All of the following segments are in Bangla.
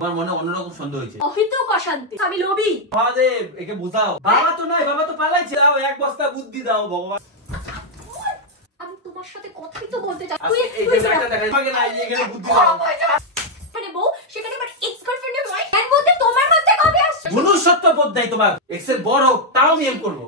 আমার মনে অন্যরকম সন্দেহ হয়েছে। অহিতক অশান্তি, আমি লোভী। বাবা একে বুঝাও। বাবা তো নাই, বাবা তো পালাইছে। দাও এক বস্তা বুদ্ধি দাও ভগবান। আমি তোমার সাথে কথাই তো বলতে চাই। তুই এই যে একটা দেখা তোমাকে নাই এখানে বুদ্ধি দাও। মানে বউ সেখানে আমার এক্স গার্লফ্রেন্ডের হয়। এর মধ্যে তোমার মধ্যে কবে আসছে? মনুষ্যত্ব বোধ নাই তোমার। এক্স এর বড় হোক তাও আমি এম করব।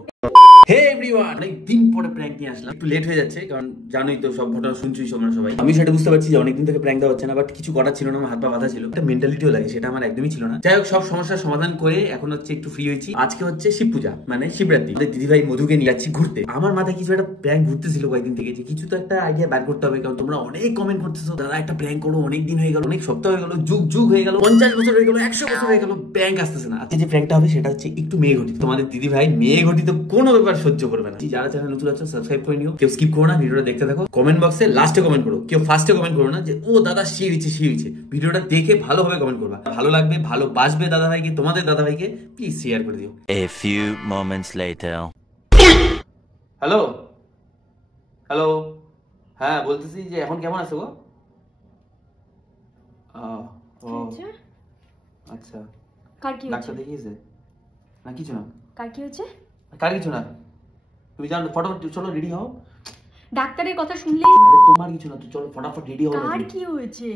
হে এভরিওয়ান, অনেক দিন পরে প্র্যাঙ্ক নিয়ে আসলাম। একটু লেট হয়ে যাচ্ছে কারণ জানোই তো সব ঘটনা শুনছই তোমরা সবাই। আমি সেটা বুঝতে পারছি যে অনেকদিন থেকে প্র্যাঙ্ক দেওয়া হচ্ছে না, বাট কিছু করার ছিল না, আমার হাত পা বাঁধা ছিল। একটা মেন্টালিটিও লাগে, সেটা আমার একদমই ছিল না। যাই হোক, সব সমস্যার সমাধান করে এখন হচ্ছে একটু ফ্রি হয়েছি। আজকে হচ্ছে শিব পূজা, মানে শিবরাত্রি। আমাদের দিদি ভাই মধুকে নিয়ে যাচ্ছি ঘুরতে। আমার মাথায় কিছু একটা প্র্যাঙ্ক ঘুরতেছিল কয়েকদিন থেকে, যে কিছু তো একটা আইডিয়া বার করতে হবে, কারণ তোমরা অনেক কমেন্ট করতেছো দাদা একটা প্র্যাঙ্ক করো। অনেক দিন হয়ে গেল, অনেক সপ্তাহ হয়ে গেল, যুগ যুগ হয়ে গেল, 50 বছর হয়ে গেল, 100 বছর হয়ে গেল, প্র্যাঙ্ক আসতেছে না। আজকে যে প্র্যাঙ্কটা হবে সেটা হচ্ছে একটু মেয়ে ঘটিত। তোমাদের দিদি ভাই মেয়ে ঘটিত কোনো ব্যাপার সহ্য করবে না। যারা চ্যানেল নতুন আছো সাবস্ক্রাইব করে নিও, কেউ স্কিপ করো না, ভিডিওটা দেখতে থাকো। কমেন্ট বক্সে লাস্টে কমেন্ট করো, কেউ ফার্স্টে কমেন্ট করো না যে ও দাদা সে হয়েছে। ভিডিওটা দেখে ভালোভাবে কমেন্ট করবা, ভালো লাগবে, ভালোবাসবে দাদা ভাইকে, তোমাদের দাদা ভাইকে প্লিজ শেয়ার করে দিও। A few moments later. Hello hello, হ্যাঁ বলতেছি যে এখন কেমন আছো গো? আচ্ছা, কার কি হচ্ছে? ডাক্তার দেখিয়েছে না? কিছু না। কার কি হচ্ছে? কার কিছু না, তুমি জানো ফটাফট চলো রেডি হও। ডাক্তারের কথা শুনলেই আরে তোমার কিছু না, তুই চলো ফটাফট রেডি হও। কার কি হয়েছে?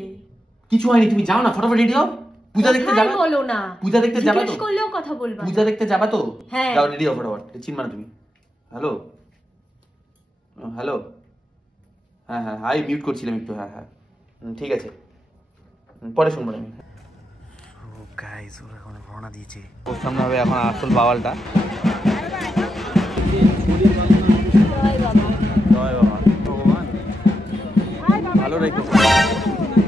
কিছু হয়নি, তুমি যাও না, ফটাফট রেডি হও। পূজা দেখতে যাবে? বলো না, পূজা দেখতে যাবে তো? জিজ্ঞেস করলেও কথা বলবা। পূজা দেখতে যাবে তো? হ্যাঁ যাও রেডি হও ফটাফট। চিনবা না তুমি? হ্যালো হ্যালো, হ্যাঁ হ্যাঁ আমি মিউট করছিলাম একটু। হ্যাঁ হ্যাঁ ঠিক আছে, পরে শুনবো আমি। ও গাইস, ও এখন রওনা দিয়েছে। ওর সামনে হবে এখন আসল বাওয়ালটা। জয় বাবা। ভগবান ভালো রেখো,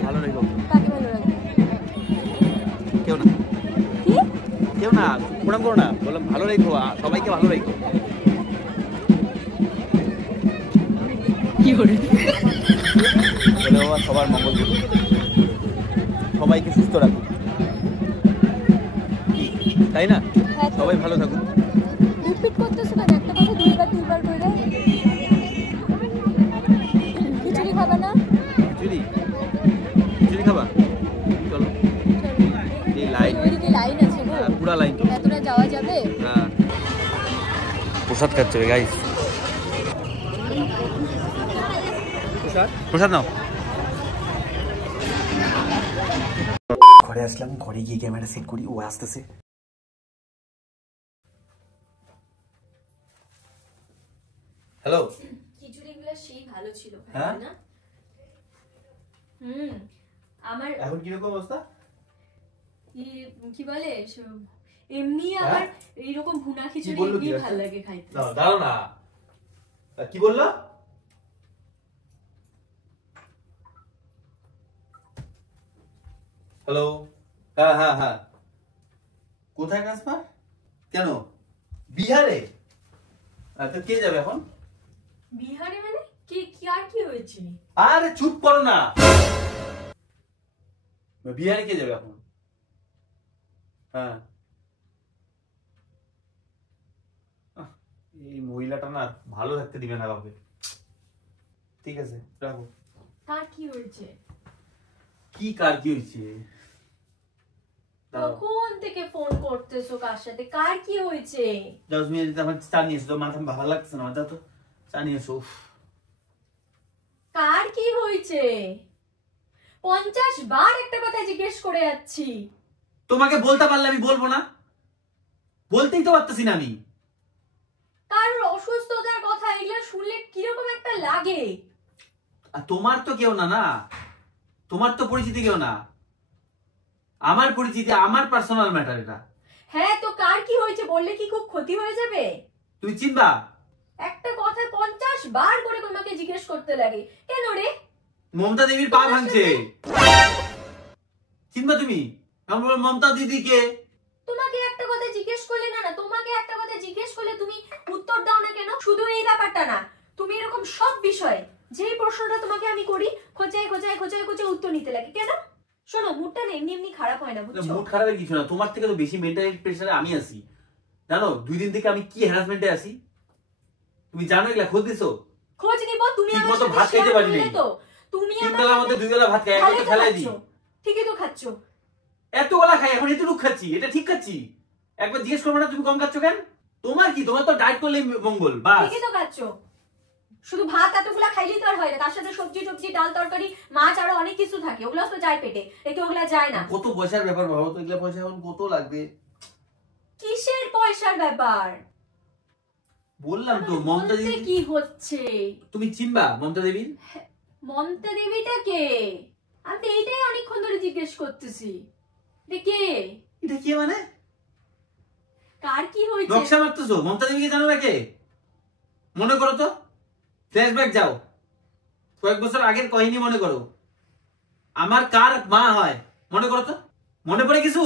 ভালো রেখো। কাকে ভালো লাগে? কেউ না, কেউ না, প্রণাম করো না, বললাম ভালো রেখো, সবাইকে ভালো রেখো। কি করে বলে বাবা সবার মঙ্গল করুন, সবাইকে সুস্থ রাখুন, তাই না? সবাই ভালো থাকুন। রিপিট করতেছ কেন একটা কথা দুইবার করে? খিচুড়ি খাবা না? খিচুড়ি খাবা? চলো। এই লাইন, ওইদিকে লাইন আছে গো, পুরা লাইন তো। এতটা যাওয়া যাবে? হ্যাঁ, প্রসাদ খাচ্ছে গাইস। প্রসাদ নাও। ঘরে আসলাম, ঘরে গিয়ে ক্যামেরা সেট করি, ও আসতেছে। হ্যালো, খিচুড়িগুলো সেই ভালো ছিল, হ্যাঁ না? আমার এখন কি রকম অবস্থা? কি বলে এমনি আমার এইরকম ভুনা খিচুড়ি এমনি ভালো লাগে খাইতে। দাঁড়াও না, কি বললো? হ্যালো, হ্যাঁ হ্যাঁ হ্যাঁ, কোথায় ট্রান্সফার? কেন বিহারে? তো কে যাবে এখন? বিহারে মানে কি কি আর কি হয়েছে? আরে চুপ করো না, বিহারে কে যাবে এখন? হ্যাঁ, এই মহিলাটা না ভালো থাকতে দিবে না কাউকে। ঠিক আছে রাখো। কার কি হয়েছে? কি কার কি হয়েছে? কখন থেকে ফোন করতেছো, কার সাথে কার কি হয়েছে? 10 মিনিট আমার চা নিয়ে এসো, মাথা ভালো লাগছে না, মাথা তো চা নিয়ে এসো। কার কি হয়েছে? 50 বার একটা কথা জিজ্ঞেস করে যাচ্ছি। তোমাকে বলতে পারলে আমি বলবো না? বলতেই তো পারতেছি না আমি। কারোর অসুস্থতার কথা এগুলো শুনলে কিরকম একটা লাগে। আর তোমার তো কেউ না, না তোমার তো পরিচিতি কেউ না, আমার পরিচিতি, আমার পার্সোনাল ম্যাটার এটা। হ্যাঁ তো কার কি হয়েছে বললে কি খুব ক্ষতি হয়ে যাবে? তুই চিনবা? একটা কথা 50 বার করে তোমাকে জিজ্ঞেস করতে লাগে কেন রে? মমতা দেবীর পা ভাঙছে, চিনবা তুমি? মমতা দিদিকে তোমাকে একটা কথা জিজ্ঞেস করলে না, তোমাকে একটা কথা জিজ্ঞেস করলে তুমি উত্তর দাও না কেন? শুধু এই ব্যাপারটা না, তুমি এরকম সব বিষয়ে যেই প্রশ্নটা তোমাকে আমি করি খোঁচায় উত্তর নিতে লাগে কেন? শোনো, মুডটা না এমনি এমনি খারাপ হয় না, বুঝছো? মুড খারাপের কিছু না, তোমার থেকে তো বেশি মেন্টাল প্রেসারে আমি আছি। জানো 2 দিন থেকে আমি কি হ্যারাসমেন্টে আছি, তুমি জানো? এগুলা খোঁজ দিছো? খোঁজ নিব, তুমি ঠিক আমার মতো সাথে ভাত খাইতে শেয়ার পারি করলে নাই তো। তুমি 3 বেলার মধ্যে 2 বেলা ভাত খাই, একটা খেলাই দিই। ঠিকই তো খাচ্ছো, এত গলা খাই এখন এতটুকু খাচ্ছি, এটা ঠিক খাচ্ছি? একবার জিজ্ঞেস করবে না তুমি কম খাচ্ছ কেন? তোমার কি, তোমার তো ডায়েট করলে মঙ্গল বাস। ঠিকই তো খাচ্ছ, শুধু ভাত এতগুলা খাইলেই তো আর হয় না, তার সাথে সবজি টবজি ডাল তরকারি মাছ আরো অনেক কিছু থাকে, ওগুলো তো যায় পেটে, একে ওগুলা যায় না। কত পয়সার ব্যাপার বাবা, তো এগুলা পয়সা এখন কত লাগবে? কিসের পয়সার ব্যাপার? বললাম তো মমতা বলতে দেবী। কি হচ্ছে? তুমি চিনবা মমতা দেবী? মমতা দেবীটা কে? আমি তো এইটাই অনেকক্ষণ ধরে জিজ্ঞেস করতেছি, এটা কে? এটা কে মানে? কার কি হয়েছে? নকশা মারতেছো? মমতা দেবীকে জানো না কে? মনে করো তো, ফ্ল্যাশব্যাক যাও, কয়েক বছর আগের কাহিনী মনে করো। আমার কার মা হয় মনে করো তো, মনে পড়ে কিছু?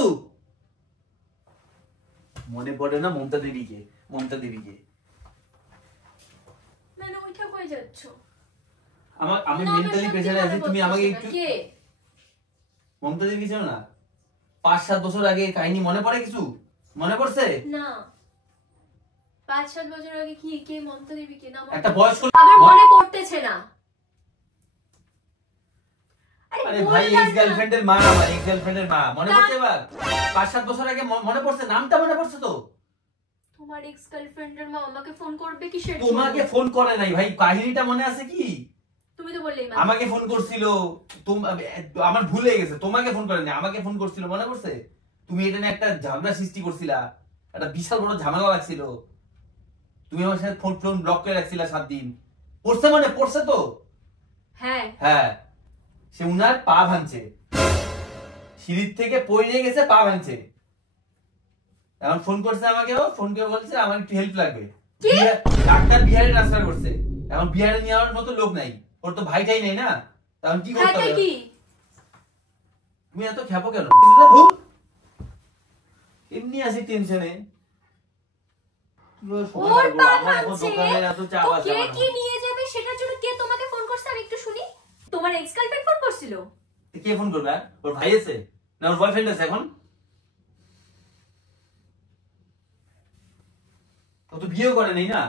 মনে পড়ে না মমতা দেবীকে? মমতা দেবীকে মানে ওইটা কই যাচ্ছ? আমি না, আমার মেন্টালি সত্যি প্রেসারে মনে আছি, তুমি আমাকে পড়তেছে একটু। না, কে? মমতা দেবী ছিল না? 5-7 বছর আগে কাহিনী মনে পড়ে কিছু? মনে পড়ছে? না, 5-7 বছর আগে কি কে মমতা দেবী কে? না, একটা বয়স্ক। আবার মনে পড়তেছে না। আরে ভাই, এক্স গার্লফ্রেন্ডের মা, আমার এক্স গার্লফ্রেন্ডের মা, মনে পড়ছে এবার? 5-7 বছর আগে মনে পড়ছে, নামটা মনে পড়ছে তো? তোমার এক্স গার্লফ্রেন্ডের মা আমাকে ফোন করবে কিসের জন্য? তোমাকে ফোন করে নাই ভাই, কাহিনীটা মনে আছে কি? তুমি তো বললেই মা। আমাকে ফোন করছিল, আমার ভুলে গেছে, তোমাকে ফোন করে নাই, আমাকে ফোন করছিল, মনে পড়ছে? তুমি এটা নিয়ে একটা ঝামেলা সৃষ্টি করছিলা, একটা বিশাল বড় ঝামেলা লাগছিল, তুমি আমার সাথে ফোন ফোন ব্লক করে রাখছিলা 7 দিন। পড়ছে মনে পড়ছে তো? হ্যাঁ হ্যাঁ, সে উনার পা ভাঙছে, সিঁড়ির থেকে পড়ে গেছে, পা ভাঙছে। এখন ফোন করছে আমাকে, ফোন করে বলছে আমার একটু হেল্প লাগবে। ডাক্তার বিহারে ট্রান্সফার করছে, এখন বিহারে নেওয়ার মতো লোক নাই, ওর তো ভাইটাই নেই না, তখন কি করতে হ্যাঁ, হবে? কি তুমি এত খেপো কেন? এমনি আছি টেনশনে। ওর পা ভাঙছে, ও কে কি নিয়ে যাবে সেটার জন্য কে তোমাকে ফোন করছে আমি একটু শুনি। তোমার এক্স গার্লফ্রেন্ড ফোন করছিল? কে ফোন করবে? আর ওর ভাই আছে না ওর বয়ফ্রেন্ড আছে? এখন ও তো বিয়েও করে নাই না,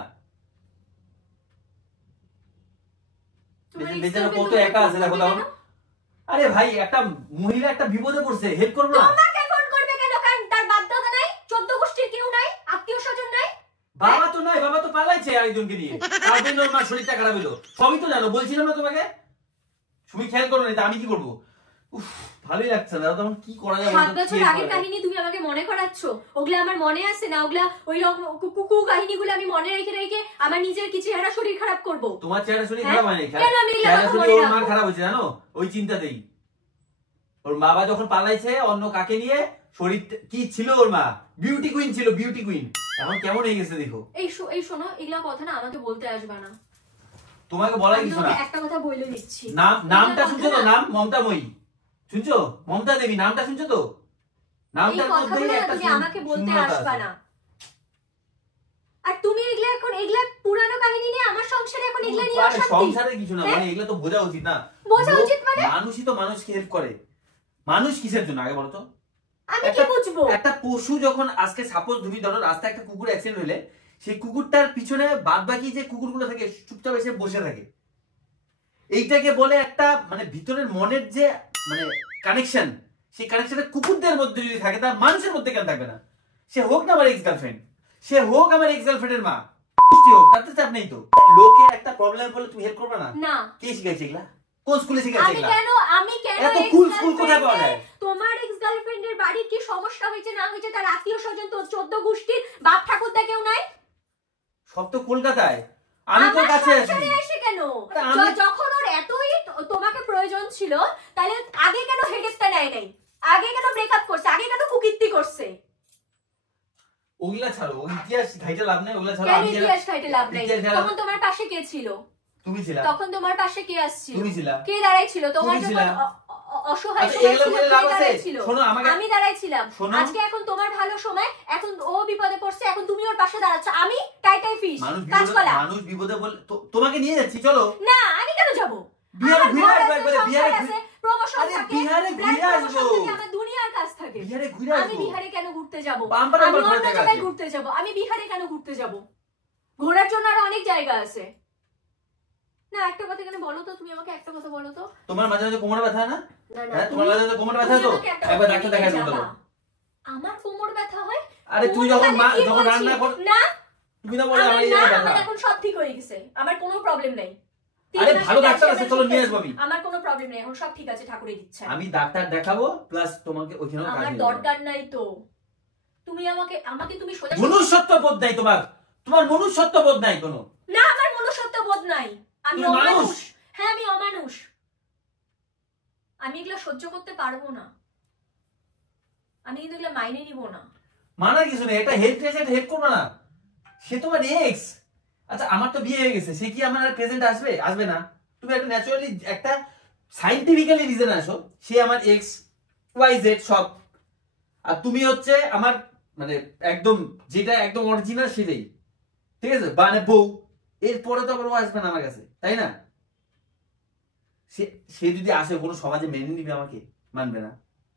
বেচারা কত একা আছে দেখো তো। আরে ভাই, একটা মহিলা একটা বিপদে পড়ছে, হেল্প করবো না? তোমাকে ফোন করবে কেন? কারণ তার বাপ দাদা নাই, 14 গোষ্ঠীর কেউ নাই, আত্মীয় স্বজন নাই? বাবা তো নাই, বাবা তো পালাইছে আরেকজনকে নিয়ে, তার জন্য ওর মা শরীরটা খারাপ হলো, সবই তো জানো, বলছিলাম না তোমাকে? তুমি খেয়াল করো না, তা আমি কি করবো? উফ, ভালোই লাগছে না, তখন কি করা যাবে? 7 বছর আগের কাহিনী তুমি আমাকে মনে করাচ্ছ, ওগুলা আমার মনে আছে না? ওগুলা ওই রকম কুকু কাহিনীগুলো আমি মনে রেখে রেখে আমার নিজের কি চেহারা শরীর খারাপ করব? তোমার চেহারা শরীর হ্যাঁ? খারাপ হয়নি, কেন আমি এগুলা চেহারা কথা শরীর বলি ওর না? মার খারাপ হয়েছে জানো, ওই চিন্তাতেই। ওর বাবা যখন পালাইছে অন্য কাকে নিয়ে, শরীর কি ছিল ওর মা, বিউটি কুইন ছিল, বিউটি কুইন, এখন কেমন হয়ে গেছে দেখো। এই শোনো, এগুলা কথা না আমাকে বলতে আসবে না, তোমাকে বলাই আমি কিছু না। তোমাকে একটা কথা বলে দিচ্ছি। নামটা এগুলা শুনছো তো? কথা না। নাম মমতাময়ী শুনছো? মমতা দেবী নামটা শুনছো তো? এই নামটার কথাগুলো মধ্যেই না একটা তুমি আমাকে বলতে শূন্যতা আসবে আছে। না। আর তুমি এগুলা এখন এগুলা পুরানো কাহিনী নিয়ে আমার সংসারে এখন এগুলা নিয়ে আরে অশান্তি। সংসারে কিছু না, হ্যাঁ? মানে এগুলো তো বোঝা উচিত না। বোঝা লোক- উচিত মানে? মানুষই তো মানুষকে হেল্প করে, মানুষ কিসের জন্য আগে বলো তো? আমি কি বুঝবো? একটা পশু যখন, আজকে সাপোজ তুমি ধরো রাস্তায় একটা কুকুর অ্যাক্সিডেন্ট হলে, সেই কুকুরটার পিছনে বাদ বাকি যে কুকুরগুলো থাকে চুপচাপ এসে বসে থাকে, এইটাকে বলে একটা মানে ভিতরের মনের যে মানে কানেকশন, সেই কানেকশনটা কুকুরদের মধ্যে যদি থাকে, তার মানুষের মধ্যে কেন থাকবে না? সে হোক না আমার এক্স গার্লফ্রেন্ড, সে হোক আমার এক্স গার্লফ্রেন্ডের মা, হোক, তাতে চাপ নেই তো। লোকে একটা প্রবলেম বলে তুমি হেল্প করবে না? না। কে শিখাইছে এগুলা? কোন স্কুলে শিখাইছে আমি এগুলা? কেন এত ex cool স্কুল কোথায় পাওয়া যায়? girlfriend-এর- তোমার এক্স গার্লফ্রেন্ডের বাড়ির কি সমস্যা হয়েছে না হয়েছে, তার আত্মীয় স্বজন তো 14 গোষ্ঠীর বাপ ঠাকুরদা কেউ নাই? সব তো কলকাতায়, আমি তো আমার কাছে আছি। সংসারে এসে কেন? আরে আমি- যখন ওর এতই তোমাকে প্রয়োজন ছিল, তাহলে আগে কেন হেডেসটা নেয় নাই? আগে কেন ব্রেকআপ করছে? আগে কেন কুকীর্তি করছে? ওগুলা ছাড়ো, ওই ইতিহাস ঘাইতে লাভ নেই, ওগুলা ছাড়ো। কেন আমি ইতিহাস খাইতে লাভ নাই? ইতিহাস ঘাইতে- তখন তোমার পাশে কে ছিল? তুমি ছিলা। তখন তোমার পাশে কে আসছিল? তুমি ছিলা। কে দাঁড়াইছিল তোমার তুমি যখন ছিলা। অসহায় আচ্ছা, সময় এগুলো ছিল? বলে কে লাভ আছে? দাঁড়াইছিল? শোনো, আমি দাঁড়াইছিলাম। শোনো। আজকে এখন তোমার ভালো সময়, এখন ও বিপদে পড়ছে, এখন তুমি ওর পাশে দাঁড়াচ্ছ, আমি টাইটাই ফিশ কাঁচকলা। মানুষ বিপদে বলে তোমাকে নিয়ে যাচ্ছি, চলো। না, আমি কেন যাব? বিহারে আমার ঘুরে ঘর আসবো আছে, একবারে, সংসার বিহারে আছে, প্রমোশন আরে থাকে, বিহারে ব্র্যান্ড ঘুরে প্রমোশন আসবো। থাকে, আমার দুনিয়ার কাজ থাকে। বিহারে ঘুরে আমি আসবো। বিহারে কেন ঘুরতে যাব? বাম্পার আমি বাম্পার অন্য ঘোরার জায়গা জায়গায় আছে। ঘুরতে যাব। আমি বিহারে কেন ঘুরতে যাব? ঘোরার জন্য আরো অনেক জায়গা আছে। না একটা কথা এখানে বলো তো, তুমি আমাকে একটা কথা বলো তো। তোমার মাঝে মাঝে কোমরে ব্যথা না? না না, হ্যাঁ, তোমার মাঝে মাঝে কোমরে ব্যথা তো একবার ডাক্তার দেখাই দাও। আমার কোমর ব্যথা হয়? আরে তুই যখন রান্না কর না, তুমি না বলে আমার এই জায়গা ব্যথা। আমার এখন সব ঠিক হয়ে গেছে, আমার কোনো প্রবলেম নাই। আরে ভালো ডাক্তার আছে, চলো নিয়ে আসবো আমি। আমার কোনো প্রবলেম নাই, এখন সব ঠিক আছে, ঠাকুরের ইচ্ছা। আমি ডাক্তার দেখাবো প্লাস তোমাকে ওখানেও কাজ আমার নেই। দরকার নাই তো। তুমি আমাকে তুমি সোজা মনুষ্যত্ব বোধ নাই তোমার মনুষ্যত্ব বোধ নাই কোনো। না, আমার মনুষ্যত্ব বোধ নাই, আমি তুমি মানুষ। অমানুষ। হ্যাঁ, আমি অমানুষ, আমি এগুলো সহ্য করতে পারবো না, আমি কিন্তু এগুলো মাইনে নিব না। মানার কিছু নেই, এটা হেল্প চাইছে, হেল্প করবে না। সে তোমার এক্স। আচ্ছা আমার তো বিয়ে হয়ে গেছে, সে কি আমার প্রেজেন্ট আসবে না? তুমি একটা ন্যাচারালি একটা সাইন্টিফিক্যালি রিজন আসো, সে আমার এক্স ওয়াই জেড সব, আর তুমি হচ্ছে আমার মানে একদম যেটা একদম অরিজিনাল সেটাই, ঠিক আছে, মানে বউ। এরপরে তো আবার ও আসবে না আমার কাছে, তাই না? সে যদি আসে কোনো সমাজে মেনে নিবে আমাকে, মানবে না,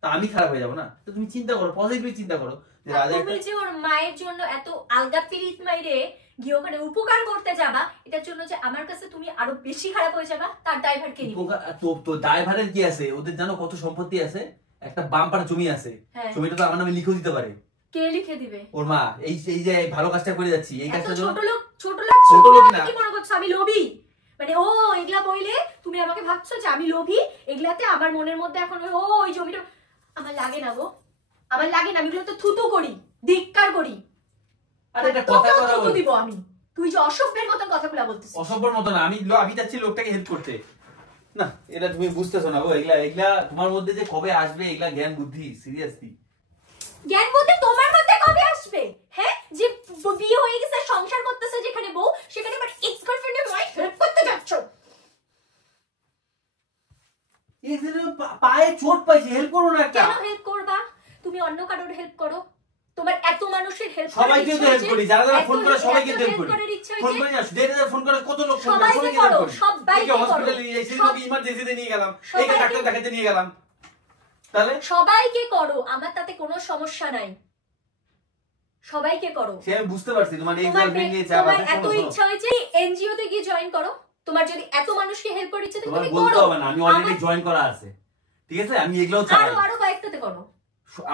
তা আমি খারাপ হয়ে যাবো না? তো তুমি চিন্তা করো, পজিটিভলি চিন্তা করো যে রাজা তুমি যে ওর মায়ের জন্য এত আলগা পিরিত মাইরে গিয়ে ওখানে উপকার করতে যাবা, এটার জন্য যে আমার কাছে তুমি আরো বেশি খারাপ হয়ে যাবা, তার ড্রাইভার কে নিবে? তো ড্রাইভারের কি আছে? ওদের জানো কত সম্পত্তি আছে? একটা বাম্পার জমি আছে, জমিটা তো আমার নামে লিখেও দিতে পারে। কে লিখে দিবে? ওর মা। এই যে ভালো কাজটা করে যাচ্ছি, এই কাজটা ছোট লোক না। কি মনে করছো আমি লোভী? মানে ও এগুলা বইলে তুমি আমাকে ভাবছো যে আমি লোভী? এগুলাতে আমার মনের মধ্যে এখন ওই জমিটা আমার লাগে না গো, আমার লাগে না, আমি এগুলো তো থুতু করি, ধিক্কার করি। আরে এটা কথা থুতু দিব আমি? তুই যে অসভ্যের মতন কথাগুলো বলতেছিস। অসভ্যের মতো না, আমি যাচ্ছি লোকটাকে হেল্প করতে। না এটা তুমি বুঝতেছো না গো, এগুলা তোমার মধ্যে যে কবে আসবে এগুলা জ্ঞান বুদ্ধি, সিরিয়াসলি জ্ঞান বুদ্ধি তোমার মধ্যে কবে আসবে? হ্যাঁ, যে বিয়ে হয়ে গেছে, সংসার করতেছে যেখানে বউ, সেখানে আবার এক্স গার্লফ্রেন্ডের ওয়াইফ হেল্প করতে যাচ্ছ। পায়ে চোট পাইছে, হেল্প করো না একটা। কেন হেল্প করবা? তুমি অন্য কারোর হেল্প করো, তোমার এত মানুষের হেল্প করার সবাইকে ইচ্ছা হেল্প করি, যারা যারা ফোন করে সবাইকে হেল্প করি। করার ইচ্ছা ফোন হয়েছে, করে আসো, ফোন করে কত লোক ফোন করে সবাইকে সবাইকে হেল্প করো, করি। সবাইকে করো। হসপিটালে নিয়ে যাই, সেই ইমার্জেন্সিতে নিয়ে গেলাম, এই ডাক্তার দেখাতে নিয়ে গেলাম, তাহলে সবাইকে করো, আমার তাতে কোনো সমস্যা নাই, সবাইকে করো। সে আমি বুঝতে পারছি তোমার এই গার্লফ্রেন্ড নিয়ে চাপ তোমার আছে। এত ইচ্ছা হয়েছে এনজিও তে গিয়ে জয়েন করো, তোমার যদি এত মানুষকে হেল্প করার ইচ্ছা থাকে তোমার তুমি বলতে করো। হবে না, আমি অলরেডি জয়েন করা আছে, ঠিক আছে, আমি এগুলোও চাই। আরো কয়েকটাতে করো।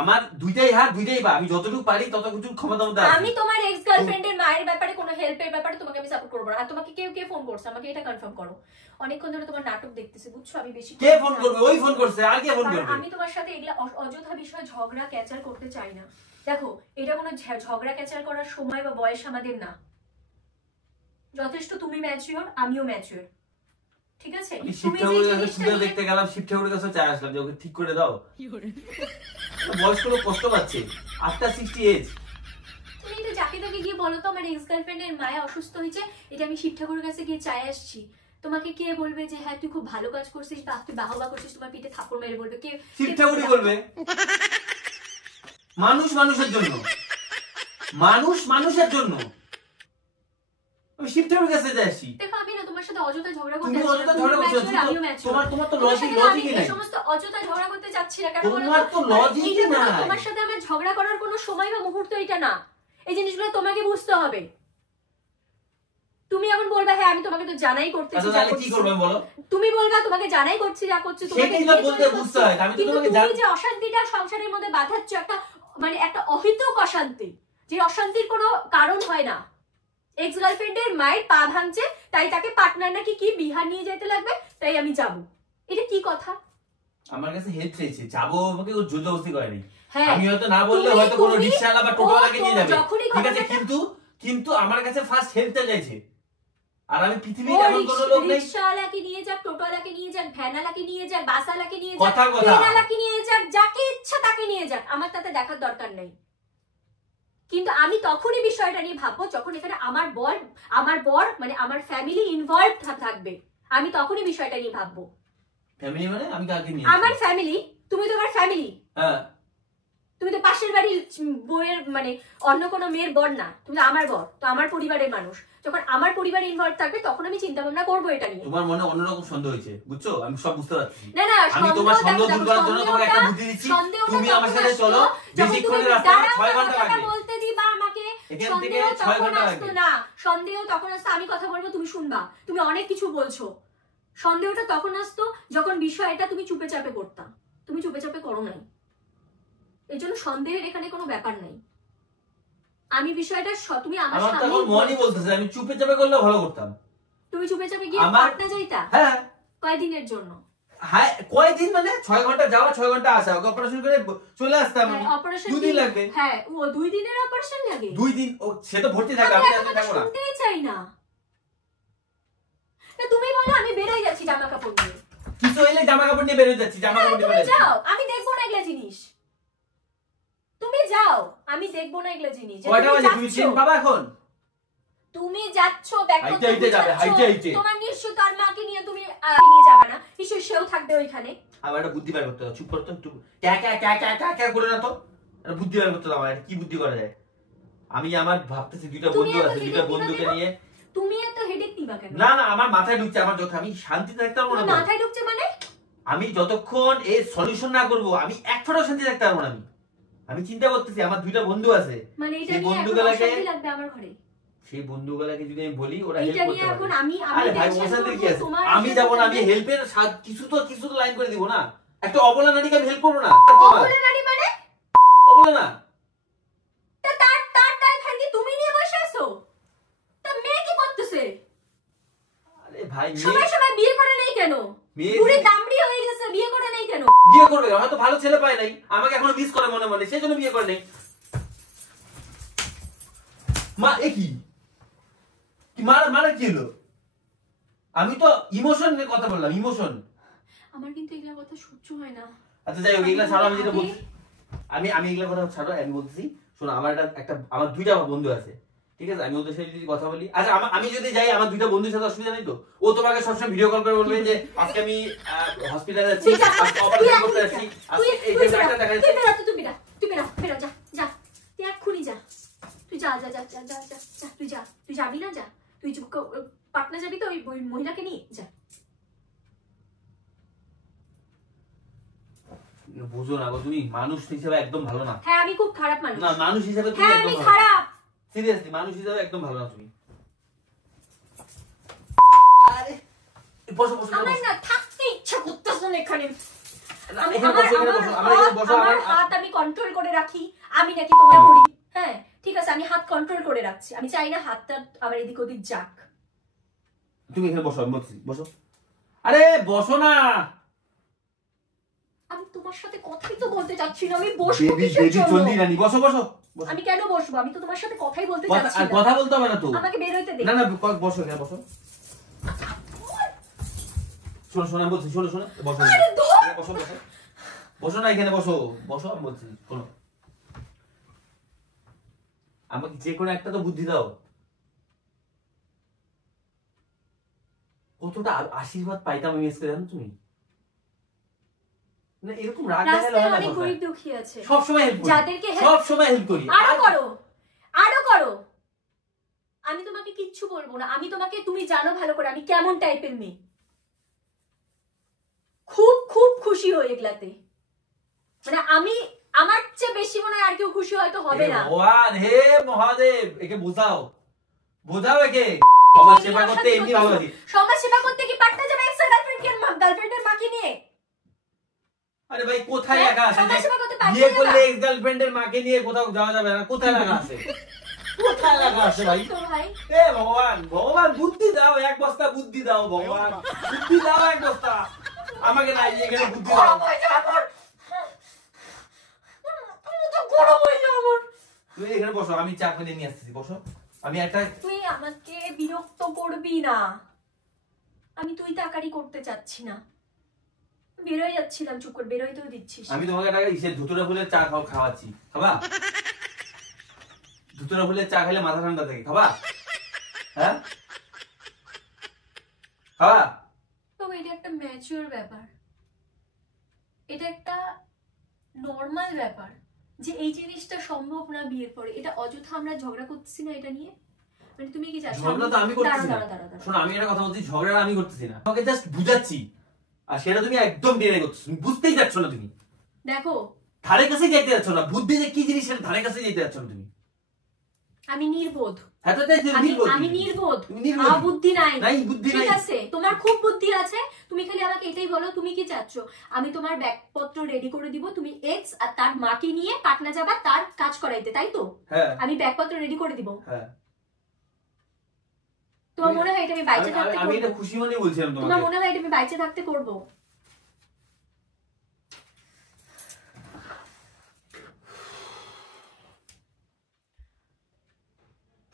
আমার দুইটাই হাত দুইটাই পা, আমি যতটুকু পারি ততটুকু ক্ষমতা মধ্যে আছে। আমি তোমার এক্স গার্লফ্রেন্ডের মায়ের ব্যাপারে কোনো হেল্পের ব্যাপারে তোমাকে আমি সাপোর্ট করব না। আর তোমাকে কে ফোন করছে আমাকে এটা কনফার্ম করো। অনেকক্ষণ ধরে তোমার নাটক দেখতেছি, বুঝছো? আমি বেশি কে ফোন করবে? ওই ফোন করছে, আর কে ফোন করবে? আমি তোমার সাথে এগুলা অযথা বিষয়ে ঝগড়া ক্যাচার করতে চাই না। দেখো, এটা কোনো ঝগড়া ক্যাচার করার সময় বা বয়স আমাদের না। যথেষ্ট তুমি ম্যাচিওর, আমিও ম্যাচিওর, ঠিক আছে? আমি শিব ঠাকুরের কাছে পূজা দেখতে গেলাম, শিব ঠাকুরের কাছে চাই আসলাম যে ওকে ঠিক করে দাও। বয়স্ক লোক কষ্ট পাচ্ছে, আফটার 60 এজ। তুমি তো যাকে তাকে গিয়ে বলো তো আমার এক্স গার্লফ্রেন্ডের মায়া অসুস্থ হয়েছে, এটা আমি শিব ঠাকুরের কাছে গিয়ে চাই আসছি। তোমাকে কে বলবে যে হ্যাঁ তুই খুব ভালো কাজ করছিস বা তুই বাহবা করছিস? তোমার পিঠে থাপ্পড় মেরে বলবে কে? শিব ঠাকুরই বলবে। মানুষ মানুষের জন্য, মানুষ মানুষের জন্য আমি শিব ঠাকুরের কাছে যাচ্ছি। দেখো, আমি না তোমার সাথে অযথা ঝগড়া করতে তুমি অযথা ঝগড়া করছো, তোমার তো লজিকই নাই। এই সমস্ত অযথা ঝগড়া করতে যাচ্ছি না, কারণ তোমার তো লজিকই নাই। তোমার সাথে আমার ঝগড়া করার কোনো সময় বা মুহূর্ত এটা না। এই জিনিসগুলো তোমাকে বুঝতে হবে। তুমি এখন বলবা হ্যাঁ আমি তোমাকে তো জানাই করতেছি, তাহলে কি করবে বলো? তুমি বলবা তোমাকে জানাই করছি যা করছি, তোমাকে সেটা বলতে বুঝতে হয়। আমি তো তোমাকে তুমি যে অশান্তিটা সংসারের মধ্যে বাঁধাচ্ছ, একটা মানে একটা অহিতক অশান্তি, যে অশান্তির কোনো কারণ হয় না। এক্স গার্লফ্রেন্ডের মায়ের পা ভাঙছে, তাই তাকে পার্টনার নাকি কি বিহার নিয়ে যেতে লাগবে, তাই আমি যাব। এটা কি কথা? আমার কাছে হেল্প চাইছে, যাবো, আমাকে ও জোরজবরদস্তি করেনি। হ্যাঁ, আমি হয়তো না বললে হয়তো কোনো রিকশাওয়ালা বা টোটোওয়ালাকে নিয়ে যাবে, ঠিক আছে, কিন্তু আমার কাছে ফার্স্ট হেল্পটা চাইছে। আর আমি পৃথিবীর এমন কোনো লোক নেই, রিকশাওয়ালাকে নিয়ে যাক, টোটোওয়ালাকে নিয়ে যাক, ভ্যানওয়ালাকে নিয়ে যাক, বাসওয়ালাকে নিয়ে যাক, কথা ট্রেনওয়ালাকে নিয়ে যাক, যাকে ইচ্ছা তাকে নিয়ে যাক, আমার তাতে দেখার দরকার নেই। কিন্তু আমি তখনই বিষয়টা নিয়ে ভাববো যখন এখানে আমার বর মানে আমার ফ্যামিলি ইনভলভ থাকবে। আমি তখনই বিষয়টা নিয়ে ভাববো। ফ্যামিলি মানে আমি কাকে নিয়ে? আমার ফ্যামিলি, তুমি তো আমার ফ্যামিলি। হ্যাঁ, তুমি তো পাশের বাড়ির বউয়ের মানে অন্য কোনো মেয়ের বর না, তুমি তো আমার বর, তো আমার পরিবারের মানুষ। যখন আমার পরিবার ইনভলভ থাকবে তখন আমি চিন্তা ভাবনা করবো এটা নিয়ে। তোমার মনে অন্যরকম সন্দেহ হয়েছে, বুঝছো? আমি সব বুঝতে পারছি। না না, আমি তোমার সন্দেহ দূর করার জন্য তোমাকে একটা বুদ্ধি দিচ্ছি। তুমি আমার সাথে চলো, বেশিক্ষণের রাস্তা 6 ঘন্টা লাগবে। বলতে দিবা আমাকে, এখান থেকে সন্দেহ 6 তখন ঘন্টা আসতো লাগে। না, সন্দেহ তখন আসতো, আমি কথা বলবো তুমি শুনবা, তুমি অনেক কিছু বলছো। সন্দেহটা তখন আসতো যখন বিষয়টা তুমি চুপে চাপে করতা, তুমি চুপে চাপে করো নাই, এই জন্য সন্দেহের এখানে কোনো ব্যাপার নাই। আমি বিষয়টা তুমি আমার আমার তো সামনে এখন মনই বলতেছে আমি চুপে চাপে করলে ভালো করতাম। তুমি চুপে চাপে গিয়ে আমার- পাটনা যাইতা হ্যাঁ কয়দিনের জন্য? হ্যাঁ কয়দিন মানে 6 ঘন্টা যাওয়া 6 ঘন্টা আসা, ওকে অপারেশন করে চলে আসতাম আমি। অপারেশন 2 দিন লাগবে। হ্যাঁ, ও 2 দিনের অপারেশন লাগে? 2 দিন ও সে তো ভর্তি থাকে, আমি আমি এত কথা থাকবো না। শুনতেই চাই না। তুমি বলো আমি বেরোই যাচ্ছি জামা কাপড় নিয়ে। কিছু হইলে জামা কাপড় নিয়ে বের হয়ে যাচ্ছি, জামা কাপড় নিয়ে তুমি বের হয়ে যাচ্ছি। যাও, আমি দেখবো না এগুলা জিনিস। তুমি যাও, আমি দেখবো না এগুলা জিনিস। যে কয়টা তুমি বাজে? তুমি যাচ্ছো। চেন পাবা এখন? তুমি যাচ্ছ ব্যাগ হাইটে হাইটে যাবে, হাইটে হাইটে। তোমার নিশ্চয় তার মাকে নিয়ে তুমি নিয়ে যাবে না, নিশ্চয় সেও থাকবে ওইখানে। আমার একটা বুদ্ধি বের করতে হবে, চুপ করো তো একটু। ক্যা ক্যা ক্যা ক্যা ক্যা ক্যা করে না তো, একটা বুদ্ধি বের করতে হবে আমার, কি বুদ্ধি করা যায়। আমি আমার ভাবতেছি দুইটা তুমি বন্ধু এত আছে, দুইটা হেডেক বন্ধুকে নিবা নিয়ে। তুমি এত হেডেক নিবা কেন? না না আমার মাথায় ঢুকছে, আমার চোখে আমি শান্তিতে থাকতে পারবো না তোমার তো। মাথায় ঢুকছে মানে? আমি যতক্ষণ এই সলিউশন না করব আমি এক ফোঁটাও শান্তি থাকতে পারবো না। আমি চিন্তা করতেছি আমার দুইটা বন্ধু আছে, মানে এটা সেই নিয়ে এখন বন্ধুগুলাকে অশান্তি লাগবে আমার ঘরে? সেই বন্ধুগুলাকে যদি আমি বলি ওরা হেল্প এটা করতে নিয়ে এখন পারবে। আমি আরে ভাই tension ওর সাথে কি করবো, আছে, তোমার আমি সাথে যাব না, আমি থাকবে। হেল্পের কিছু তো লাইন করে দিব না। একটা অবলা নারীকে আমি হেল্প করবো না? অবলা নারী মানে? অবলা না তার দায়ভার কি তুমি নিয়ে বসে আছো? তা মেয়ে কি করতেছে? আরে ভাই সবাই বিয়ে করে নাই কেন? মেয়ে পুরো দামড়ি হয়ে গেছে, বিয়ে করে নাই কেন? বিয়ে করবে, হয়তো ভালো ছেলে পায় নাই, আমাকে এখনো মিস করে মনে মনে, সেজন্য বিয়ে করে নাই। মা এ কি মারা কি হলো? আমি তো ইমোশন নিয়ে কথা বললাম, ইমোশন। আমার কিন্তু এগুলা কথা সহ্য হয় না। আচ্ছা যাই হোক, এগুলা ছাড়ো, আমি যেটা বলছি আমি এগুলা কথা ছাড়ো, আমি বলতেছি শোনো, আমার আমার দুইটা বন্ধু আছে, ঠিক আছে? আমি ওদের সাথে যদি কথা বলি, আচ্ছা আমি যদি যাই আমার দুইটা বন্ধুর সাথে অসুবিধা নেই তো? ও তোমাকে সবসময় ভিডিও কল করে বলবে যে আজকে আমি হসপিটালে যাচ্ছি, আজকে অপারেশন করতে যাচ্ছি, আজকে এই যে ডাক্তার দেখা যাচ্ছে। তুই বেরো, যা তুই এক্ষুনি যা, তুই যা, তুই যাবি না? যা, তুই পাটনা যাবি তো ওই মহিলাকে নিয়ে যা। বুঝো না গো, তুমি মানুষ হিসেবে একদম ভালো না। হ্যাঁ আমি খুব খারাপ মানুষ। না মানুষ হিসেবে তুমি হ্যাঁ একদম আমি ভালো না। খারাপ। সিরিয়াসলি মানুষ হিসেবে একদম ভালো না তুমি। আরে বসো বসো আমার না থাকতে ইচ্ছা করতেছে না এখানে। এখানে বসো, এখানে বসো, আমরা এখানে বসো। আমার হাত আমি কন্ট্রোল করে রাখি, আমি নাকি তোমার করি? হ্যাঁ ঠিক আছে, আমি হাত কন্ট্রোল করে রাখছি, আমি চাই না হাতটা আবার এদিক ওদিক যাক। তুমি এখানে বসো, আমি বলছি বসো। আরে বসো না। আমি তোমার সাথে কথাই তো বলতে চাচ্ছি না, আমি বসবো বেবি কিসের বেবি জন্য? চন্ডি রানী, বসো বসো বসো। আমি কেন বসবো? আমি তো তোমার সাথে কথাই বলতে কথা চাচ্ছি আর না। কথা বলতে হবে না তো। আমাকে বের হইতে দে। না না বসো, এখানে বসো। শোনো শোনো, আমি বলছি শোনো শোনো, বসো আরে ধুর! এখানে বসো বসো বসো না, এখানে বসো বসো, আমি বলছি শোনো, আমাকে যে কোনো একটা তো বুদ্ধি দাও। কতটা আশীর্বাদ পাইতাম আমি আজকে, জানো তুমি? না এরকম রাগ দেখালে রাস্তায় হয় না অনেক কথায়। গরিব দুঃখী আছে, সব সময় হেল্প করি, যাদেরকে help- সব সময় হেল্প করি। আরো করো, আরো করো। আমি তোমাকে কিচ্ছু বলবো না, আমি তোমাকে, তুমি জানো ভালো করে আমি কেমন টাইপের মেয়ে। খুব খুব খুশি হই এগুলাতে, মানে আমি আমার চেয়ে বেশি মনে হয় আর কেউ খুশি হয়তো হবে না। ভগবান হে মহাদেব, একে বোঝাও বোঝাও একে। সমাজ সেবা করতে এমনি ভালোবাসি। সমাজ সেবা করতে কি পারতে যাবে এক্স গার্লফ্রেন্ডের মাকে নিয়ে? আরে ভাই কোথায় হ্যাঁ, লেখা আছে সমাজ সেবা করতে পারতে বিয়ে যাবে করলে না? এক্স গার্লফ্রেন্ডের মাকে নিয়ে কোথাও যাওয়া যাবে না? কোথায় লেখা আছে? কোথায় লেখা আছে ভাই? তো ভাই এ ভগবান ভগবান বুদ্ধি দাও, এক বস্তা বুদ্ধি দাও ভগবান, বুদ্ধি দাও এক বস্তা আমাকে। নাই এখানে বুদ্ধি দাও। গরম হয়ে যাবে আমার। তুমি তো গরম হয়ে যাবে আমার। তুমি এখানে বসো, আমি চা করে নিয়ে আসতেছি, বসো। আমি একটা তুই আমাকে বিরক্ত করবি না, আমি তুই তাকারি করতে চাচ্ছি না, বেরোয় যাচ্ছিলাম, চুপ করে বেরোইতেও দিচ্ছিস। আমি তোমাকে একটা ইসের ধুতুরা ফুলের চা খাওয়াচ্ছি, খাবা? ধুতুরা ফুলের চা খেলে মাথা ঠান্ডা থাকে, খাবা? হ্যাঁ খাবা? তবে এটা একটা ম্যাচিওর ব্যাপার, এটা একটা নর্মাল ব্যাপার যে এই জিনিসটা সম্ভব না বিয়ের পরে। এটা অযথা আমরা ঝগড়া করতেছি না এটা নিয়ে, মানে তুমি কি চাচ্ছ? ঝগড়া তো আমি করতেছি না। শোনো আমি একটা কথা বলছি, ঝগড়া আমি করতেছি না, তোমাকে জাস্ট বুঝাচ্ছি, আর সেটা তুমি একদম ডিনাই করতেছো, তুমি বুঝতেই যাচ্ছ না, তুমি দেখো ধারে কাছে যেতে যাচ্ছ না, বুদ্ধি যে কি জিনিস সেটা ধারে কাছে যেতে যাচ্ছ না তুমি। আমি নির্বোধ। হ্যাঁ তো তাই আমি নির্বোধ। তুমি নির্বোধ। আমার বুদ্ধি নাই। নাই বুদ্ধি নাই। ঠিক আছে, তোমার খুব বুদ্ধি আছে। তুমি খালি আমাকে এটাই বলো তুমি কি চাচ্ছ। আমি তোমার ব্যাগপত্র রেডি করে দিব, তুমি এক্স আর তার মাকে নিয়ে পাটনা যাবা তার কাজ করাইতে, তাই তো? হ্যাঁ। আমি ব্যাগপত্র রেডি করে দিব। হ্যাঁ। তোমার মনে হয় এটা আমি বাইচে থাকতে করব? আমি এটা খুশি মনেই বলছিলাম তোমাকে। তোমার মনে হয় এটা আমি বাইচে থাকতে করব?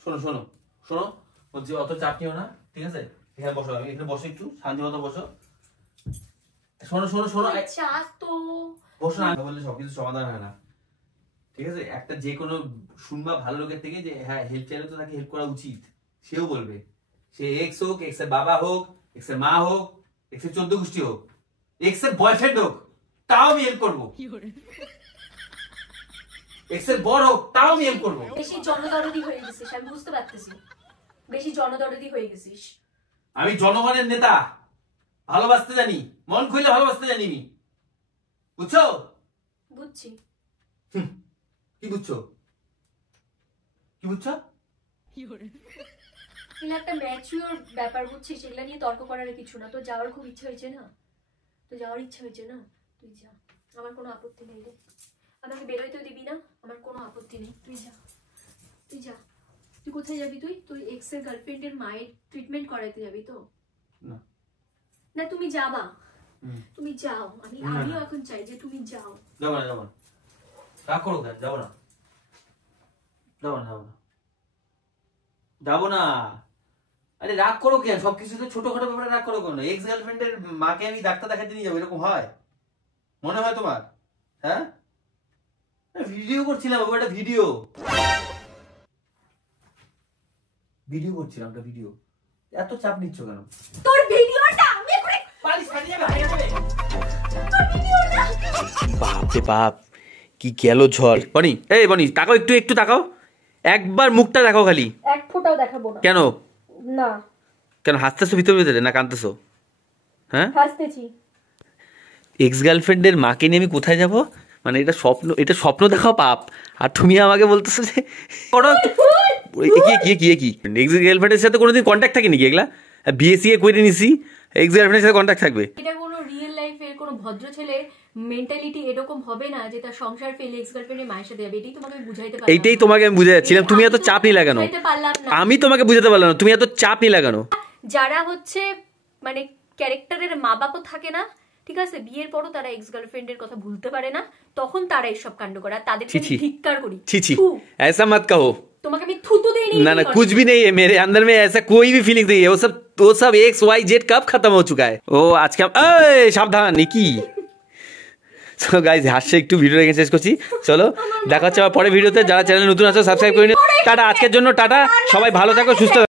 শোনো শোনো শোনো, বলছি অত চাপ নিও না, ঠিক আছে? এখানে বসো, আমি এখানে বসো, একটু শান্তি মতো বসো। শোনো শোনো শোনো, আচ্ছা তো বসো না, বললে সবকিছু সমাধান হয় না, ঠিক আছে? একটা যে কোনো শুনবা ভালো লোকের থেকে যে হ্যাঁ হেল্প চাইলে তো তাকে হেল্প করা উচিত, সেও বলবে। সে এক্স হোক, এক্স এর বাবা হোক, এক্স এর মা হোক, এক্স এর 14 গোষ্ঠী হোক, এক্স এর বয়ফ্রেন্ড হোক, তাও আমি হেল্প করবো। এক্স এর বড় হোক, তাও আমি হেল্প করবো। বেশি জনদরদি হয়ে গেছিস, আমি বুঝতে পারতেছি। বেশি জনদরদি হয়ে গেছিস। আমি জনগণের নেতা, ভালোবাসতে জানি, মন খুলে ভালোবাসতে জানি আমি, বুঝছো? বুঝছি। কি বুঝছো? কি বুঝছো? এগুলো একটা ম্যাচিওর ব্যাপার, বুঝছিস? সেগুলো নিয়ে তর্ক করার কিছু না। তোর যাওয়ার খুব ইচ্ছা হয়েছে না? তো যাওয়ার ইচ্ছা হয়েছে না, তুই যা, আমার কোনো আপত্তি নেই রে। আমাকে বেরোইতেও দিবি না, আমার কোনো আপত্তি নেই, তুই যা, তুই যা। তুই কোথায় যাবি? তুই তুই এক্স এর গার্লফ্রেন্ডের মায়ের ট্রিটমেন্ট করাইতে যাবি তো? না না, তুমি যাবা, তুমি যাও। আমিও এখন চাই যে তুমি যাও। যাবো না, যাবো না, রাগ করো কেন? যাবো না, যাবো না, যাবো না, যাবো না। আরে রাগ করো কেন? সবকিছুতে ছোটখাটো ব্যাপারে রাগ করো কেন? এক্স গার্লফ্রেন্ডের মাকে আমি ডাক্তার দেখাতে নিয়ে যাবো, এরকম হয়? মনে হয় তোমার? হ্যাঁ, ভিডিও করছিলাম বাবু, একটা ভিডিও করছিলাম, একটা ভিডিও। এত চাপ নিচ্ছ কেন? তোর ভিডিওটা আমি করে পালিশ কাটিয়ে যাবে, হারিয়ে যাবে। তোর ভিডিওটা বাপ রে বাপ, কি গেল ঝড়। বনি, এই বনি, তাকাও, একটু একটু তাকাও, একবার মুখটা দেখাও খালি। এক ফোঁটাও দেখাবো না। কেন? না। কেন হাসতেছো ভিতরে ভিতরে, না কাঁদতেছো? হ্যাঁ, হাসতেছি। এক্স গার্লফ্রেন্ডের মাকে নিয়ে আমি কোথায় যাব? মানে এটা স্বপ্ন, এটা স্বপ্ন দেখাও পাপ, আর তুমি আমাকে বলতেছো যে করো কি কি কি? এক্স গার্লফ্রেন্ডের সাথে কোনোদিন কন্ট্যাক্ট থাকে নাকি? এগুলা বিএসসি করে নিছি, এক্স গার্লফ্রেন্ডের সাথে কন্ট্যাক্ট থাকবে? এটা কোনো রিয়েল লাইফের কোনো ভদ্র ছেলের মেন্টালিটি এরকম হবে না যে তার সংসার ফেলে এক্স গার্লফ্রেন্ডের মায়ের সাথে যাবে। এটাই তোমাকে আমি বুঝাইতে পারলাম। এইটাই তোমাকে আমি বুঝে যাচ্ছিলাম, তুমি এত চাপ নিয়ে লাগানো। আমি তোমাকে বুঝাতে পারলাম না, তুমি এত চাপ নিয়ে লাগানো। যারা হচ্ছে মানে ক্যারেক্টারের মা বাপও থাকে না, ঠিক আছে, বিয়ের পরও তারা এক্স গার্লফ্রেন্ডের কথা ভুলতে পারে না, তখন তারা এইসব কাণ্ড করে। আর তাদেরকে আমি ধিক্কার করি। ছি ছি, ऐसा मत कहो। তোমাকে আমি থুতু দেইনি। ना ना, कुछ भी नहीं है मेरे अंदर में, ऐसा कोई भी फीलिंग नहीं है। वो सब एक्स वाई जेड कब खत्म हो चुका है। ओ आज का সাবধান নিকি। সো গাইস, হাসছে একটু ভিডিওটা এখানে শেষ করছি। চলো দেখা হচ্ছে আবার পরে ভিডিওতে। যারা চ্যানেলে নতুন আছো সাবস্ক্রাইব করে নিও। টাটা, আজকের জন্য টাটা, সবাই ভালো থাকো, সুস্থ থাকো।